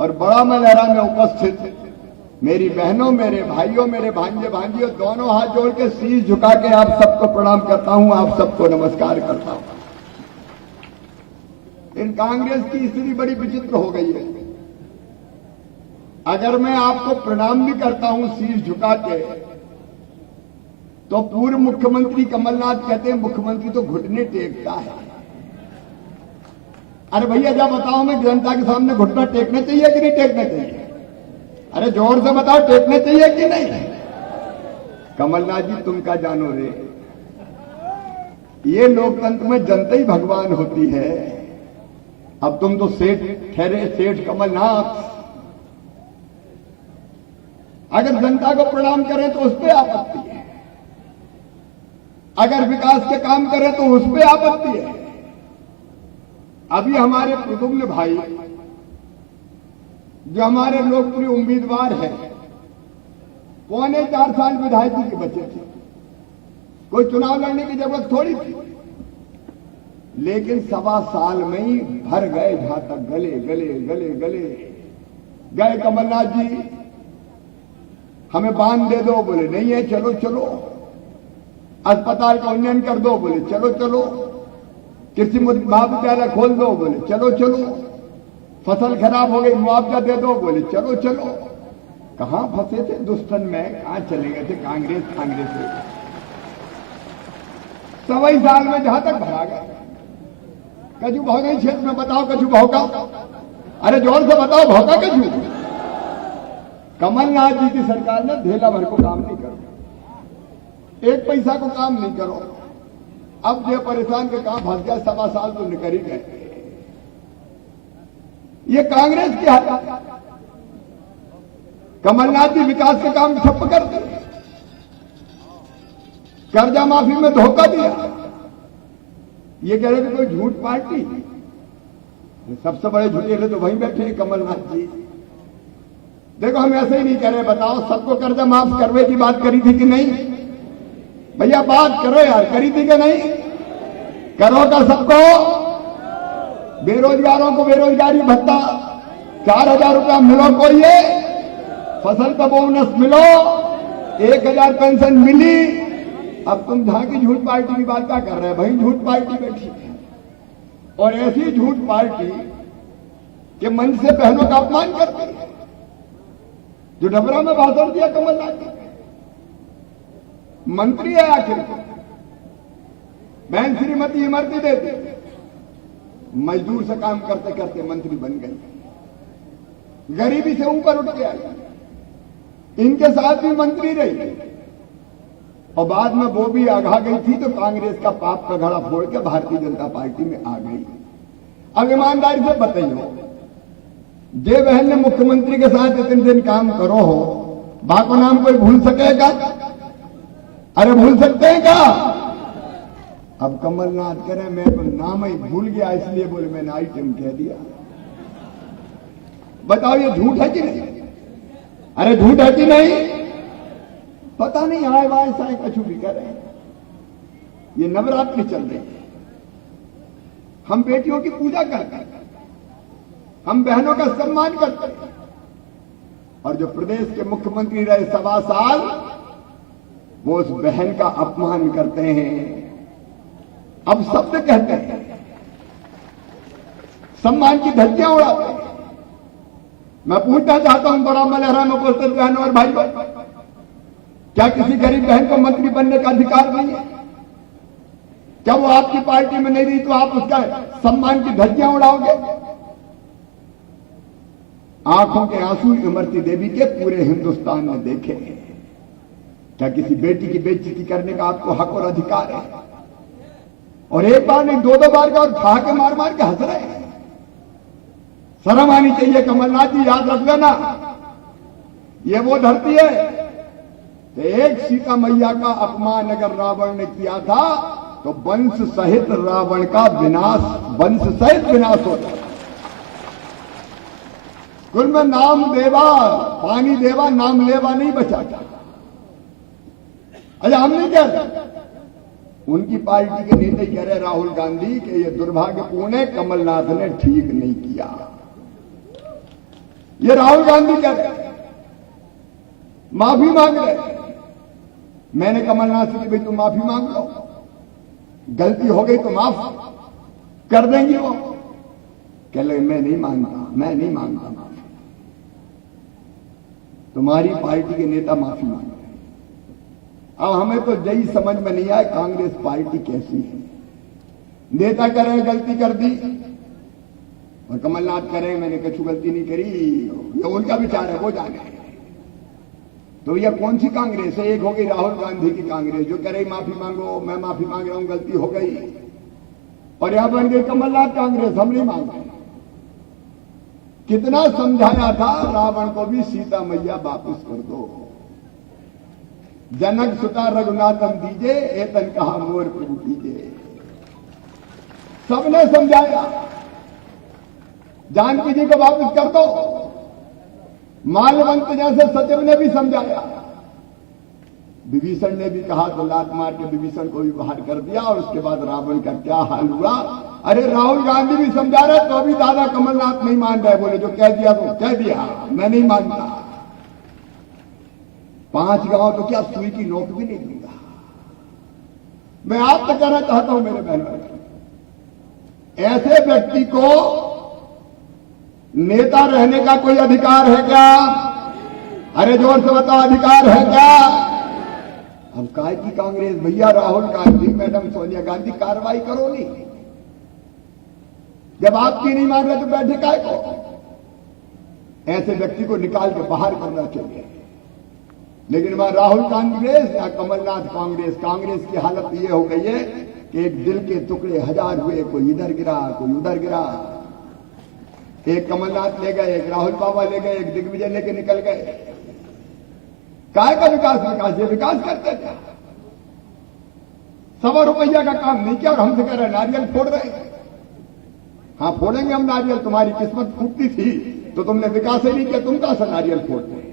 और बड़ा मलहरा में उपस्थित मेरी बहनों, मेरे भाइयों, मेरे भांजे भांजियों, दोनों हाथ जोड़ के शीश झुका के आप सबको प्रणाम करता हूं, आप सबको नमस्कार करता हूं। इन कांग्रेस की स्थिति बड़ी विचित्र हो गई है। अगर मैं आपको प्रणाम भी करता हूं शीश झुका के, तो पूर्व मुख्यमंत्री कमलनाथ कहते हैं मुख्यमंत्री तो घुटने टेकता है। अरे भैया जब बताओ, मैं जनता के सामने घुटना टेकना चाहिए कि नहीं टेकना चाहिए? अरे जोर से बताओ, टेकने चाहिए कि नहीं? कमलनाथ जी तुम क्या जानो रे, ये लोकतंत्र में जनता ही भगवान होती है। अब तुम तो सेठ ठहरे, सेठ कमलनाथ। अगर जनता को प्रणाम करें तो उस पर आपत्ति है, अगर विकास के काम करें तो उस पर आपत्ति है। अभी हमारे प्रद्युम्न भाई जो हमारे लोकप्रिय उम्मीदवार हैं, 3.25 साल विधायकी के बचे थे, कोई चुनाव लड़ने की जरूरत थोड़ी थी, लेकिन 1.25 साल में ही भर गए, जहां तक गले गले गले गले गए। कमलनाथ जी हमें बांध दे दो, बोले नहीं है, चलो चलो। अस्पताल का उन्नयन कर दो, बोले चलो चलो। कृषि महाविद्यालय खोल दो, बोले चलो चलो। फसल खराब हो गई, मुआवजा दे दो, बोले चलो चलो। कहां फंसे थे दुष्टन में, कहां चले गए थे कांग्रेस से। 1.25 साल में जहां तक भरा गया। कजू भौगा क्षेत्र में बताओ, कजू भौगा, अरे जोर से बताओ, भौगा कजू। कमलनाथ जी की सरकार ने ढेला भर को काम नहीं करो, 1 पैसा को काम नहीं करो। अब जो परेशान के काम फंस गया, 1.25 साल तो निकल ही गए। ये कांग्रेस की हालत। कमलनाथ जी विकास के काम ठप्प कर दिए, कर्जा माफी में धोखा दिया। ये कह रहे थे कोई झूठ पार्टी, सबसे बड़े झूठे तो वहीं बैठे हैं कमलनाथ जी। देखो हम ऐसे ही नहीं कह रहे, बताओ सबको कर्जा माफ करने की बात करी थी कि नहीं? भैया बात करो यार, करी थी कि नहीं? करो का सबको। बेरोजगारों को बेरोजगारी भत्ता 4,000 रुपया मिलो, कोई ये फसल का बोनस मिलो, 1,000 पेंशन मिली। अब तुम जहां की झूठ पार्टी की बात क्या कर रहे हैं? भाई झूठ पार्टी बैठी है, और ऐसी झूठ पार्टी कि मंच से बहनों का अपमान करती है। जो डबरा में भाषण दिया कमलनाथ जी, मंत्री है आखिर को, बहन श्रीमती इमरती देती, मजदूर से काम करते करते मंत्री बन गई, गरीबी से ऊपर उठ के आई, इनके साथ भी मंत्री रही, और बाद में वो भी आगा गई थी तो कांग्रेस का पाप का घड़ा फोड़ के भारतीय जनता पार्टी में आ गई। अब ईमानदारी से बताइए, जे बहन ने मुख्यमंत्री के साथ इतने दिन काम करो हो, बाको नाम कोई भूल सकेगा? अरे भूल सकते हैं क्या? अब कमलनाथ कह रहे मैं तो नाम ही भूल गया, इसलिए बोले मैंने आइटम कह दिया। बताओ ये झूठ है कि नहीं? अरे झूठ है कि नहीं? पता नहीं आए वाय साए कछु भी कर रहे हैं। ये नवरात्रि चल रही है, हम बेटियों की पूजा करते हैं, हम बहनों का सम्मान करते हैं, और जो प्रदेश के मुख्यमंत्री रहे 1.25 साल, वो उस बहन का अपमान करते हैं। अब शब्द कहते हैं, सम्मान की धज्जियां उड़ाते हैं। मैं पूछना चाहता हूं बड़ा मलहरा में उपस्थित बहनों और भाइयों, क्या किसी गरीब बहन को मंत्री बनने का अधिकार नहीं है? क्या वो आपकी पार्टी में नहीं रही तो आप उसका सम्मान की धज्जियां उड़ाओगे? आंखों के आंसू इमरती देवी के पूरे हिंदुस्तान में देखे। क्या किसी बेटी की बेइज्जती करने का आपको हक और अधिकार है? और एक बार नहीं 2-2 बार का, और ठहाके मार मार के हंस रहे हैं। शर्म आनी चाहिए कमलनाथ जी, याद रख लेना, ये वो धरती है कि एक सीता मैया का अपमान अगर रावण ने किया था तो वंश सहित रावण का विनाश, वंश सहित विनाश होता। कुल में नाम देवा पानी देवा नाम लेवा नहीं बचा था। अच्छा हम नहीं कह रहे, उनकी पार्टी के नेता कह रहे राहुल गांधी के ये दुर्भाग्यपूर्ण है, कमलनाथ ने ठीक नहीं किया। ये राहुल गांधी कह रहे माफी मांग रहे। मैंने कमलनाथ से कि भाई तुम माफी मांग लो, गलती हो गई तो माफ कर देंगे वो। कह लगे मैं नहीं मांगता माफी। तुम्हारी पार्टी के नेता माफी मांग रहे। अब हमें तो यही समझ में नहीं आया कांग्रेस पार्टी कैसी है। नेता कह रहे गलती कर दी और कमलनाथ कह रहे मैंने कुछ गलती नहीं करी, ये उनका विचार है, वो जाने। तो यह कौन सी कांग्रेस है? एक हो गई राहुल गांधी की कांग्रेस जो कह रही माफी मांगो, मैं माफी मांग रहा हूं, गलती हो गई। और यहां बन गई कमलनाथ कांग्रेस, हम नहीं मांग रहे। कितना समझाया था रावण को भी, सीता मैया वापस कर दो, जनक सुता रघुनाथन दीजे, एतन कहा मोर प्रभु कीजे। सबने समझाया, जानकी जी को वापस कर दो। माल्यवंत जैसे सचिव ने भी समझाया, विभीषण ने भी कहा तो लात मार के विभीषण को भी बाहर कर दिया। और उसके बाद रावण का क्या हाल हुआ। अरे राहुल गांधी भी समझा रहे तो अभी दादा कमलनाथ नहीं मान रहे, बोले जो कह दिया तो कह दिया, मैं नहीं मानता। 5 गांव तो क्या सुई की नोट भी नहीं दूंगा। मैं आपसे कहना चाहता हूं मेरे बहन भाई, ऐसे व्यक्ति को नेता रहने का कोई अधिकार है क्या? अरे जोर से बताओ, अधिकार है क्या? अब काय की कांग्रेस भैया, राहुल गांधी, मैडम सोनिया गांधी, कार्रवाई करो नहीं। जब आपकी नहीं मान रहे तो बैठे काय को? ऐसे व्यक्ति को निकाल के बाहर करना चाहिए। लेकिन वहां राहुल कांग्रेस या कमलनाथ कांग्रेस, कांग्रेस की हालत यह हो गई है कि एक दिल के टुकड़े 1000 हुए, कोई इधर गिरा कोई उधर गिरा। एक कमलनाथ ले गए, एक राहुल बाबा ले गए, एक दिग्विजय लेके निकल गए। काय का विकास? ये विकास करते थे, 100 रुपया का काम नहीं किया और हमसे कह रहे नारियल फोड़ रहे। हाँ फोड़ेंगे हम नारियल, तुम्हारी किस्मत फूटती थी तो तुमने विकास ही नहीं किया, तुम कहां से नारियल फोड़ते?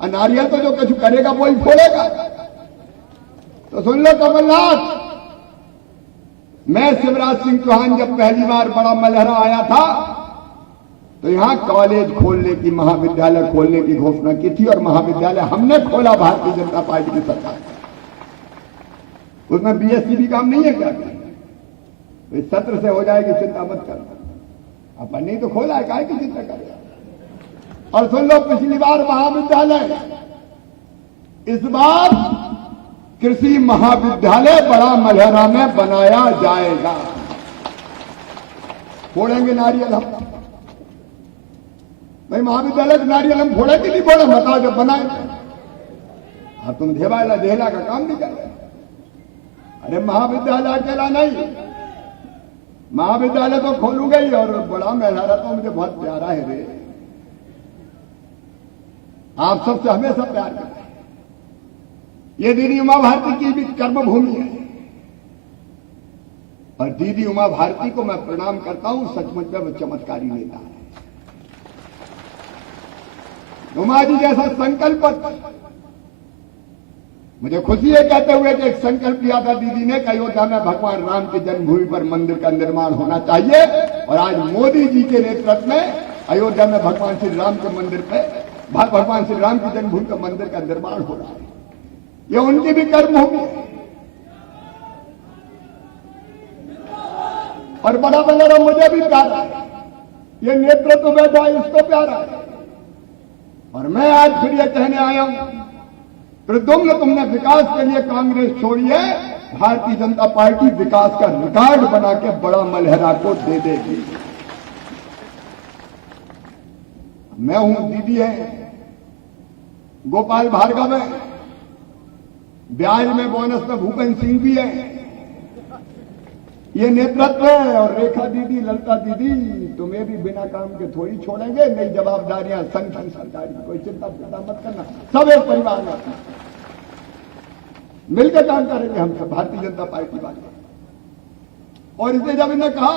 नारियल तो जो कुछ करेगा वही फोड़ेगा। तो सुन लो कमलनाथ, मैं शिवराज सिंह चौहान जब पहली बार बड़ा मलहरा आया था तो यहां कॉलेज खोलने की, महाविद्यालय खोलने की घोषणा की थी और महाविद्यालय हमने खोला, भारतीय जनता पार्टी की सरकार। उसमें बीएससी भी काम नहीं है क्या? तो इस सत्र से हो जाएगी, चिंता मत करना। अपन नहीं तो खोला है, काहे की चिंता करेगा। और सुन लो, पिछली बार महाविद्यालय, इस बार कृषि महाविद्यालय बड़ा मलहरा में बनाया जाएगा। फोड़ेंगे नारियल हम भाई, महाविद्यालय का नारियल हम फोड़े कि नहीं फोड़े? बताओ जब बनाए। हाँ तुम धेला का काम नहीं कर रहे। अरे महाविद्यालय अकेला नहीं, महाविद्यालय तो खोलूंगा ही। और बड़ा मलहरा तो मुझे बहुत प्यारा है रे, आप सबसे हमेशा प्यार करते हैं। ये दीदी उमा भारती की भी कर्मभूमि है और दीदी उमा भारती को मैं प्रणाम करता हूं। सचमुच में वो चमत्कारी नेता है। उमा जी जैसा संकल्प, मुझे खुशी है कहते हुए कि एक संकल्प लिया था दीदी ने कि अयोध्या में भगवान राम की जन्मभूमि पर मंदिर का निर्माण होना चाहिए। और आज मोदी जी के नेतृत्व में अयोध्या में भगवान श्री राम के मंदिर पे, भगवान श्री राम की जन्मभूमि का मंदिर का निर्माण हो रहा है। ये उनकी भी कर्मभूमि है। और बड़ा बलरा मुझे भी प्यारा है, ये नेतृत्व बैठा है इसको प्यारा है। और मैं आज फिर ये कहने आया हूं, प्रद्युम्न तुमने विकास के लिए कांग्रेस छोड़ी है, भारतीय जनता पार्टी विकास का रिकॉर्ड बना के बड़ा मलहरा को दे देगी। मैं हूं, दीदी है, गोपाल भार्गव है, ब्याज में बोनस में भूपेंद्र सिंह भी है। ये नेतृत्व है। और रेखा दीदी, ललता दीदी, तुम्हें भी बिना काम के थोड़ी छोड़ेंगे। नई जवाबदारियां संगठन सरकारी, कोई चिंता मत करना, सब एक परिवार में मिलकर काम करेंगे हम सब, भारतीय जनता पार्टी वाले। और इसे जब इन्हें कहा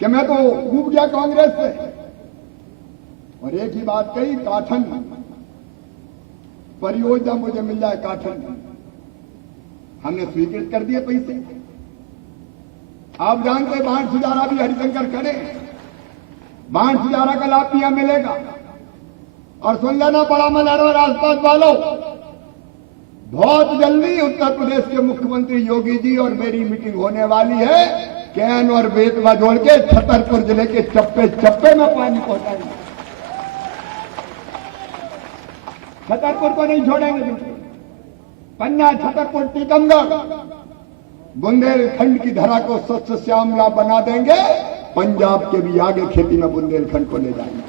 कि मैं तो ऊब गया कांग्रेस से, और एक ही बात कही, काठन परियोजना मुझे मिल जाए, काठन हमने स्वीकृत कर दिए पैसे। आप जानते हैं बाढ़ सुधारा भी हरिशंकर करे, बाढ़ सियारा का लाभ भी यहां मिलेगा। और सुन लेना बड़ा मलहरा और आसपास वालों, बहुत जल्दी उत्तर प्रदेश के मुख्यमंत्री योगी जी और मेरी मीटिंग होने वाली है। कैन और बेतवा जोड़ के छतरपुर जिले के चप्पे चप्पे में पानी पहुंचाएंगे। छतरपुर को नहीं छोड़ेंगे। पन्ना, छतरपुर, टीकमगढ़, बुंदेलखंड की धरा को स्वच्छ श्यामला बना देंगे। पंजाब के भी आगे खेती में बुंदेलखंड को ले जाएंगे,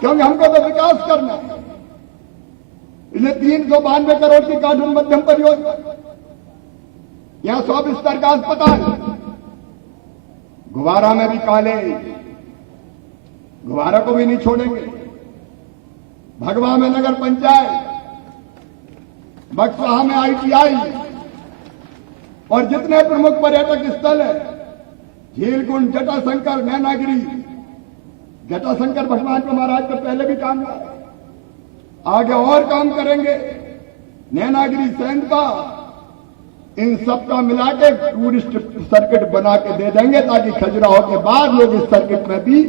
क्योंकि हमको तो विकास करना है। इसलिए 392 करोड़ की कार्टून मध्यम परियोजना, यहां 100 बिस्तर का अस्पताल, गुवारा में भी कॉलेज, गुवारा को भी नहीं छोड़ेंगे। भगवा में नगर पंचायत, बक्सहा में ITI, और जितने प्रमुख पर्यटक स्थल है, झीलकुंड, जटाशंकर, नैनागिरी। जटाशंकर भगवान को महाराज को पहले भी काम किया, आगे और काम करेंगे। नैनागिरी, सेंधा, इन सबका मिला के टूरिस्ट सर्किट बना के दे देंगे, ताकि खजुराहो के बाद लोग इस सर्किट में भी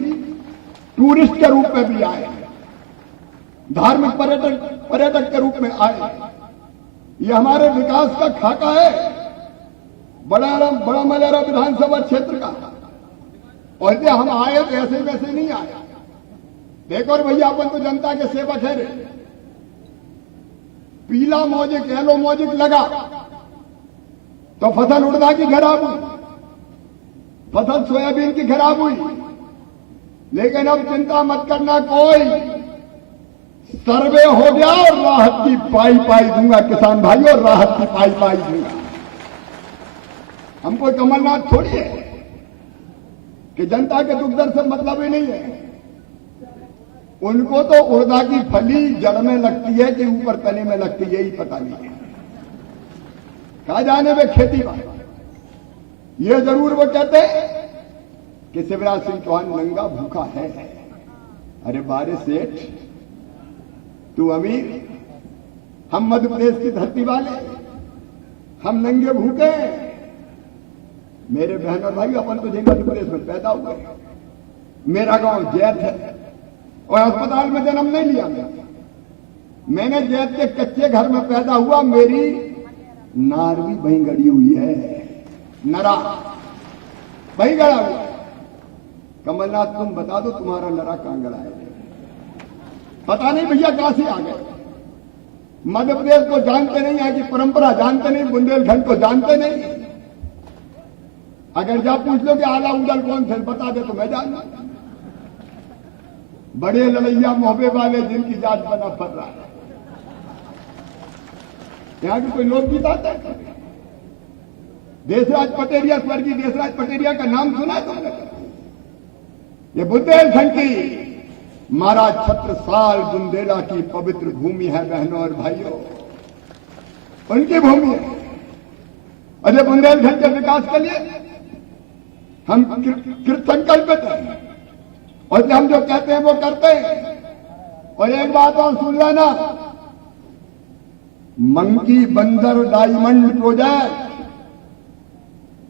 टूरिस्ट के रूप में भी आए, धार्मिक पर्यटक के रूप में आए। ये हमारे विकास का खाका है, बड़ा मलहरा विधानसभा क्षेत्र का। और ये हम आए तो ऐसे वैसे नहीं आए। देखो भैया, अपन तो जनता के सेवक है रे। पीला मौजिक, येलो मौजिक लगा तो फसल उड़दा की खराब हुई, फसल सोयाबीन की खराब हुई। लेकिन अब चिंता मत करना, कोई सर्वे हो गया और राहत की पाई दूंगा किसान भाइयों, राहत की पाई दूंगा। हमको कमलनाथ थोड़ी है कि जनता के दुख दर्द से मतलब ही नहीं है। उनको तो उड़दा की फली जड़ में लगती है कि ऊपर तने में लगती है, यही पता नहीं है। कहा जाने में खेती बात। ये जरूर वो कहते हैं कि शिवराज सिंह चौहान नंगा भूखा है। अरे बारे सेठ, तू अमीर, हम मध्य प्रदेश की धरती वाले, हम नंगे भूखे। मेरे बहन और भाई, अपन तो जी मध्य प्रदेश में पैदा हुए। मेरा गांव जैत है और अस्पताल में जन्म नहीं लिया मैंने जैत के कच्चे घर में पैदा हुआ। मेरी नार भी वहीं गड़ी हुई है, नरा वहीं गड़ा हुआ। कमलनाथ, तुम बता दो तुम्हारा नरा कहां गड़ा है? पता नहीं भैया, कहां से आ गए। मध्य प्रदेश को जानते नहीं, यहाँ की परंपरा जानते नहीं, बुंदेलखंड को जानते नहीं। अगर जब पूछ लो कि आला उदल कौन थे, बता दे तो मैं जानू। बड़े लड़ैया मोहबे वाले जिनकी जात बना फर रहा है। यहां के कोई लोकगीत आता है? देशराज पटेरिया, स्वर्गीय देशराज पटेरिया का नाम सुना है तुमने? ये बुंदेलखंड की महाराज छत्रसाल बुंदेला की पवित्र भूमि है बहनों और भाइयों, उनकी भूमि है। अरे बुंदेलखंड के विकास के लिए हम कृतसंकल्पित हैं, और हम जो कहते हैं वो करते हैं। और एक बात और सुन लेना, मंकी बंदर डायमंड प्रोजेक्ट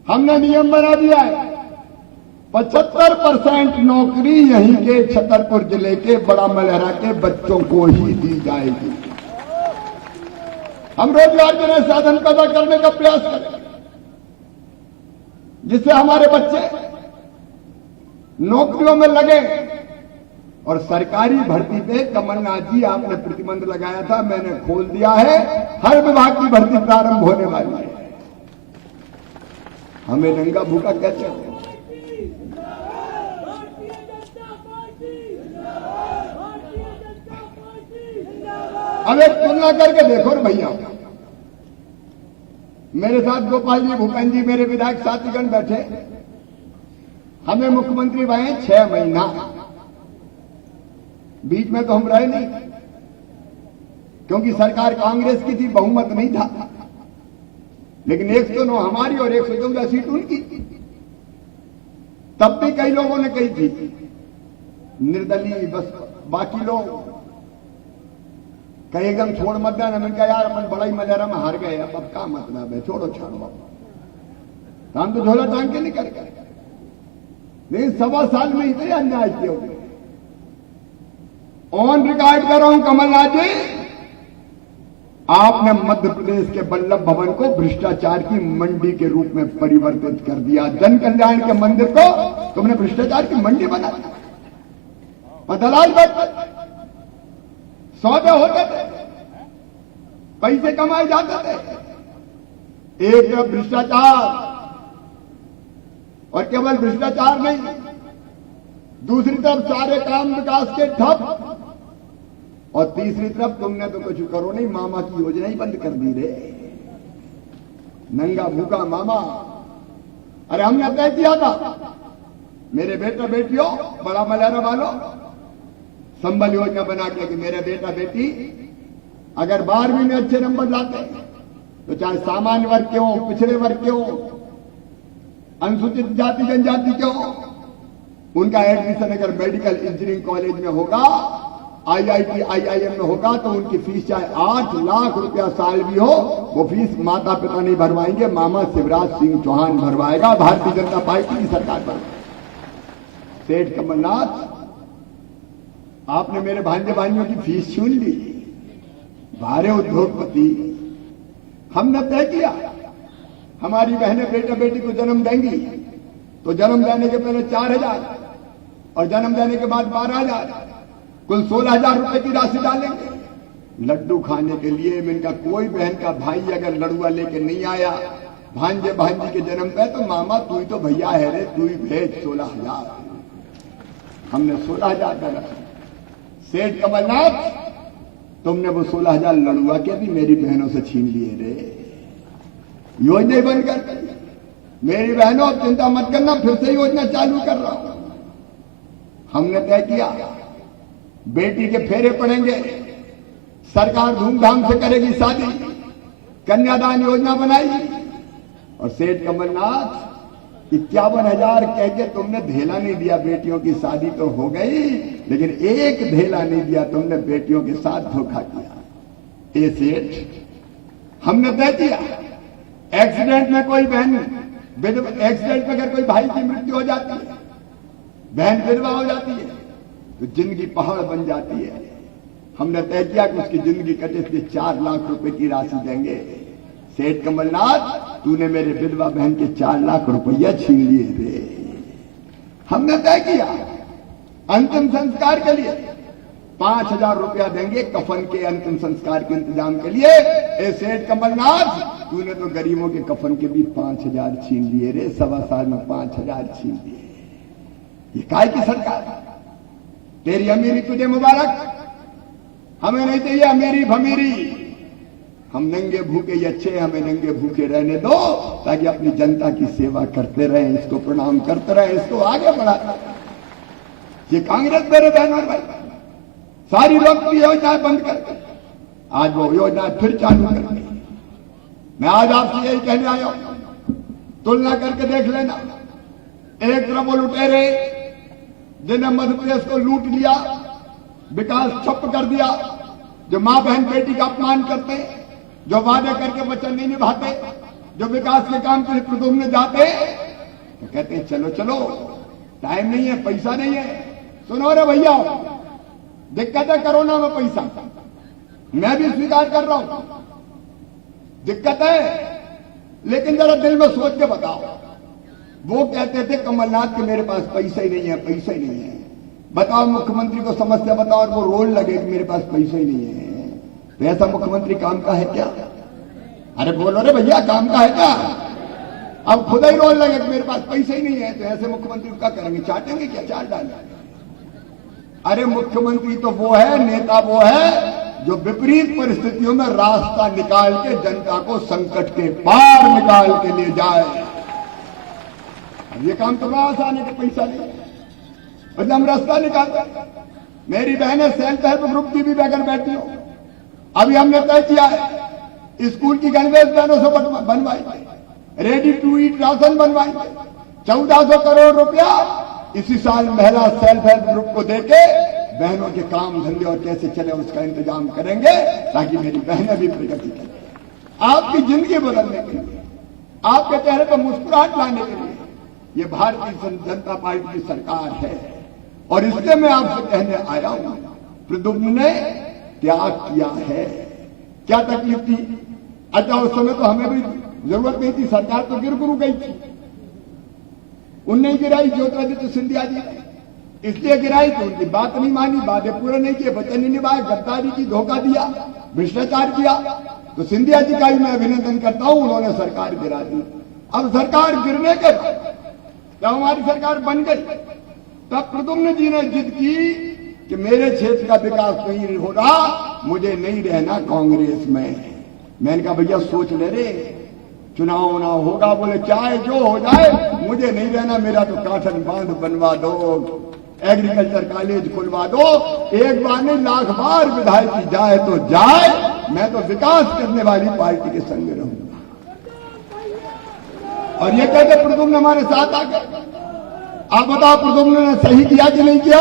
हमने नियम बना दिया है। 75% नौकरी यहीं के छतरपुर जिले के बड़ा मलहरा के बच्चों को ही दी जाएगी। हम रोजगार के नए साधन पैदा करने का प्रयास करें, जिससे हमारे बच्चे नौकरियों में लगे। और सरकारी भर्ती पे कमलनाथ जी, आपने प्रतिबंध लगाया था, मैंने खोल दिया है। हर विभाग की भर्ती प्रारंभ होने वाली है। हमें नंगा भूखा कहते हैं। अब एक तुलना करके देखो भैया, मेरे साथ गोपाल जी, भूपेन जी, मेरे विधायक साथीगण बैठे। हमें मुख्यमंत्री बनाए 6 महीना, बीच में तो हम रहे नहीं, क्योंकि सरकार कांग्रेस की थी, बहुमत नहीं था। लेकिन 109 हमारी और 114 सीट उनकी। तब भी कई लोगों ने कही थी निर्दलीय, बस बाकी लोग कई एकदम छोड़ मत देना। मैंने कहा यार, अपन बड़ा ही मलहरा में हार गए, अब क्या मतलब है, छोड़ो। हम तो झोला टांग के नहीं कर। नहीं, 1.25 साल में इतने अन्याय किए हो। ऑन रिकॉर्ड कर रहा हूं कमलनाथ जी, आपने मध्य प्रदेश के वल्लभ भवन को भ्रष्टाचार की मंडी के रूप में परिवर्तित कर दिया। जन कल्याण के मंदिर को तुमने भ्रष्टाचार की मंडी बना दिया। और दलाल बैठते, सौदे होते थे, पैसे कमाए जाते थे। एक तरफ भ्रष्टाचार, और केवल भ्रष्टाचार नहीं, दूसरी तरफ सारे काम विकास के ठप, और तीसरी तरफ तुमने तो कुछ करो नहीं, मामा की योजना ही बंद कर दी रे। नंगा भूखा मामा। अरे हमने तय किया था, मेरे बेटा बेटियों, बड़ा मलहरा वालों, संबल योजना बना के कि मेरे बेटा बेटी अगर 12वीं में अच्छे नंबर लाते तो चाहे सामान्य वर्ग के हो, पिछड़े वर्ग के हो, अनुसूचित जाति जनजाति के हो, उनका एडमिशन अगर मेडिकल इंजीनियरिंग कॉलेज में होगा, IIT IIM में होगा, तो उनकी फीस चाहे 8 लाख रुपया साल भी हो, वो फीस माता पिता नहीं भरवाएंगे, मामा शिवराज सिंह चौहान भरवाएगा, भारतीय जनता पार्टी की सरकार पर। सेठ कमलनाथ, आपने मेरे भांजे भाइयों की फीस छीन ली। भारे उद्योगपति, हमने तय किया हमारी बहनें बेटा बेटी को जन्म देंगी तो जन्म देने के पहले 4,000 और जन्म देने के बाद 12,000, कुल 16,000 रुपए की राशि डालेंगे लड्डू खाने के लिए। इनका कोई बहन का भाई अगर लड़ुआ लेके नहीं आया भांजे भांजी के जन्म पे, तो मामा तू ही तो भैया है रे, तू ही भेज 16,000। हमने 16,000 डाला। सेठ कमलनाथ, तुमने वो 16,000 लड़ुआ के भी मेरी बहनों से छीन लिए रे। योजना बंद कर। मेरी बहनों, चिंता मत करना, फिर से योजना चालू कर रहा हूं। हमने तय किया बेटी के फेरे पड़ेंगे, सरकार धूमधाम से करेगी शादी, कन्यादान योजना बनाई। और सेठ कमलनाथ, 51,000 कह के तुमने धेला नहीं दिया। बेटियों की शादी तो हो गई, लेकिन एक धेला नहीं दिया तुमने, बेटियों के साथ धोखा किया। ए सेठ, हमने तय किया एक्सीडेंट में कोई बहन, एक्सीडेंट में अगर कोई भाई की मृत्यु हो जाती है, बहन विधवा हो जाती है, तो जिंदगी पहाड़ बन जाती है। हमने तय किया कि उसकी जिंदगी कटे इसलिए 4 लाख रुपए की राशि देंगे। सेठ कमलनाथ, तूने मेरे विधवा बहन के 4 लाख रुपया छीन लिए थे। हमने तय किया अंतिम संस्कार के लिए 5,000 रुपया देंगे, कफन के अंतिम संस्कार के इंतजाम के लिए। ए सेठ कमलनाथ, तूने तो गरीबों के कफन के भी 5,000 छीन लिए रे। 1.25 साल में 5,000 छीन लिए। ये काय की सरकार? तेरी अमीरी तुझे मुबारक, हमें नहीं चाहिए अमीरी भमीरी। हम नंगे भूखे ही अच्छे, हमें नंगे भूखे रहने दो, ताकि अपनी जनता की सेवा करते रहें, इसको प्रणाम करते रहें, इसको आगे बढ़ाते। ये कांग्रेस मेरे बहन और भाई सारी लोकप्रिय योजनाएं बंद करके आज वो योजना फिर चालू कर दी। मैं आज आपसे यही कहने आया हूं, तुलना करके देख लेना। एक तरफ वो लुटेरे जिन्हें मध्य प्रदेश को लूट लिया, विकास ठप कर दिया, जो मां बहन बेटी का अपमान करते, जो वादे करके वचन नहीं निभाते, जो विकास के काम के लिए प्रदूम में जाते, तो कहते हैं चलो चलो, टाइम नहीं है, पैसा नहीं है। सुनो रे भैया, दिक्कत है कोरोना में पैसा, मैं भी स्वीकार कर रहा हूं, दिक्कत है, लेकिन जरा दिल में सोच के बताओ। वो कहते थे कमलनाथ कि मेरे पास पैसा ही नहीं है, पैसा ही नहीं है। बताओ मुख्यमंत्री को समस्या बताओ और वो रोल लगे कि मेरे पास पैसा ही नहीं है। तो ऐसा मुख्यमंत्री काम का है क्या? अरे बोलो रे भैया, काम का है क्या? अब खुद ही रोल लगे कि मेरे पास पैसा ही नहीं है, तो ऐसे मुख्यमंत्री क्या करेंगे? चाटेंगे क्या? चाट डालेंगे। अरे मुख्यमंत्री तो वो है, नेता वो है जो विपरीत परिस्थितियों में रास्ता निकाल के जनता को संकट के पार निकाल के ले जाए। अब ये काम तो बड़ा आसान है कि पैसा नहीं, मतलब हम रास्ता निकालते। मेरी बहनें सेल्फ हेल्प ग्रुप की भी बगैर बैठी हो, अभी हमने तय किया है स्कूल की गणवेश बहनों से बनवाएंगे, रेडी टू ईट राशन बनवाएंगे। 1400 करोड़ रुपया इसी साल महिला सेल्फ हेल्प ग्रुप को देके बहनों के काम धंधे और कैसे चले उसका इंतजाम करेंगे, ताकि मेरी बहनें भी प्रगति करें। आपकी जिंदगी बदलने के लिए, आपके चेहरे पर मुस्कुराहट लाने के लिए, ये भारतीय जनता पार्टी की सरकार है और इसलिए मैं आपसे कहने आया हूं, प्रद्युम्न ने त्याग किया है। क्या तकलीफ थी? अच्छा, उस समय तो हमें भी जरूरत नहीं थी, सरकार तो गिर गुरु गई थी। उनने गिराई ज्योतिरादित्य सिंधिया जी ने, इसलिए गिराई कि उनकी बात नहीं मानी, वादे पूरे नहीं किए, वचन नहीं निभाए, गद्दारी की, धोखा दिया, भ्रष्टाचार किया। तो सिंधिया जी का ही मैं अभिनंदन करता हूं, उन्होंने सरकार गिरा दी। अब सरकार गिरने के बाद जब हमारी सरकार बन गई तब प्रद्युम्न जी ने जिद की कि मेरे क्षेत्र का विकास नहीं हो रहा, मुझे नहीं रहना कांग्रेस में। मैंने कहा भैया सोच ले रे, चुनाव ना होगा, बोले चाहे जो हो जाए मुझे नहीं रहना, मेरा तो काठन बांध बनवा दो, एग्रीकल्चर कॉलेज खुलवा दो, एक बार नहीं लाख बार विधायक की जाए तो जाए, मैं तो विकास करने वाली पार्टी के संग रहूंगा। और ये कहते प्रद्युम्न हमारे साथ आ गए। आप बताओ प्रद्युम्न ने सही किया कि नहीं किया?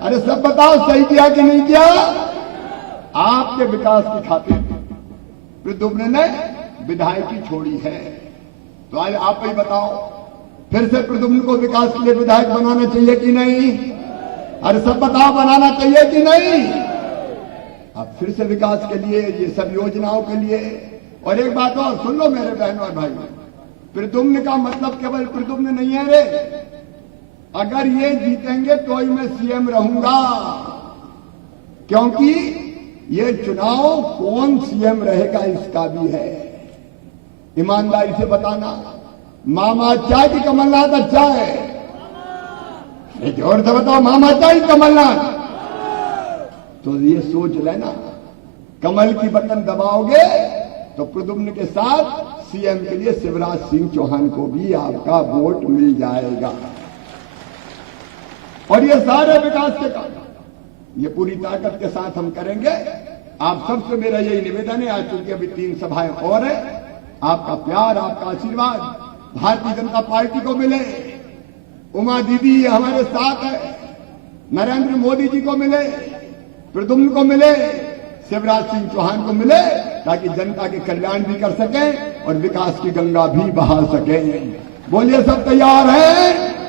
अरे सब बताओ, सही किया कि नहीं किया? आपके विकास की खातिर प्रद्युम्न ने विधायकी छोड़ी है। तो आज आप ही बताओ, फिर से प्रद्युम्न को विकास के लिए विधायक बनाना चाहिए कि नहीं? अरे सब बताओ, बनाना चाहिए कि नहीं? अब फिर से विकास के लिए, ये सब योजनाओं के लिए। और एक बात और सुन लो मेरे बहनों और भाई, प्रद्युम्न का मतलब केवल प्रद्युम्न नहीं है रे। अगर ये जीतेंगे तो ही मैं सीएम रहूंगा, क्योंकि ये चुनाव कौन सीएम रहेगा इसका भी है। ईमानदारी से बताना, मामा अच्छा है कि कमलनाथ अच्छा है? जोर से बताओ, मामा अच्छा है कि कमलनाथ? तो ये सोच लेना, कमल की बटन दबाओगे तो प्रद्युम्न के साथ सीएम के लिए शिवराज सिंह चौहान को भी आपका वोट मिल जाएगा। और ये सारे विकास के काम ये पूरी ताकत के साथ हम करेंगे। आप सबसे मेरा यही निवेदन है, आज चूंकि अभी 3 सभाएं और है, आपका प्यार, आपका आशीर्वाद भारतीय जनता पार्टी को मिले, उमा दीदी हमारे साथ है, नरेंद्र मोदी जी को मिले, प्रद्युम्न को मिले, शिवराज सिंह चौहान को मिले, ताकि जनता के कल्याण भी कर सके और विकास की गंगा भी बहा सके। बोलिए सब तैयार हैं?